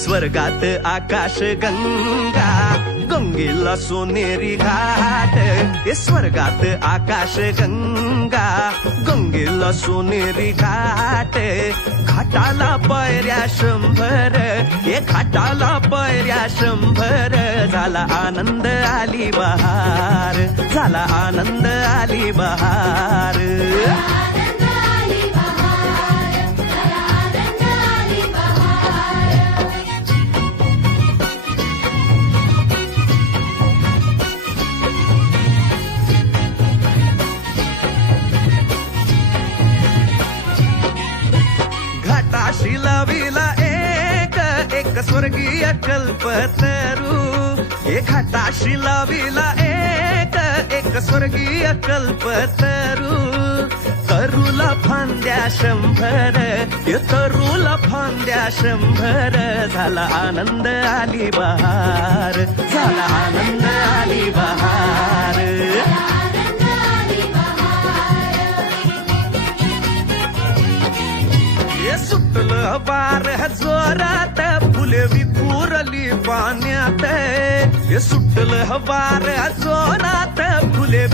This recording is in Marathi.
स्वर्गात आकाश गंगा, गंगेला सोनेरी घाट. हे स्वर्गात आकाश गंगा, गंगेला सोनेरी घाट. घाटाला पायऱ्या 100, हे घाटाला पायऱ्या 100. झाला आनंद आली बहार, झाला आनंद आली बहार. घाटाशी लाविला एक स्वर्गीय कल्पतरू. हे घाटाशी लाविला एक स्वर्गीय कल्पतरू. तरूला फांद्या 100, हे तरूला फांद्या 100. झाला आनंद आली बहार, झाला आनंद आली बहार. सुटलं वार जोरात, फुले विखुरली पाण्यात. हे सुटलं वार जोरात, फुले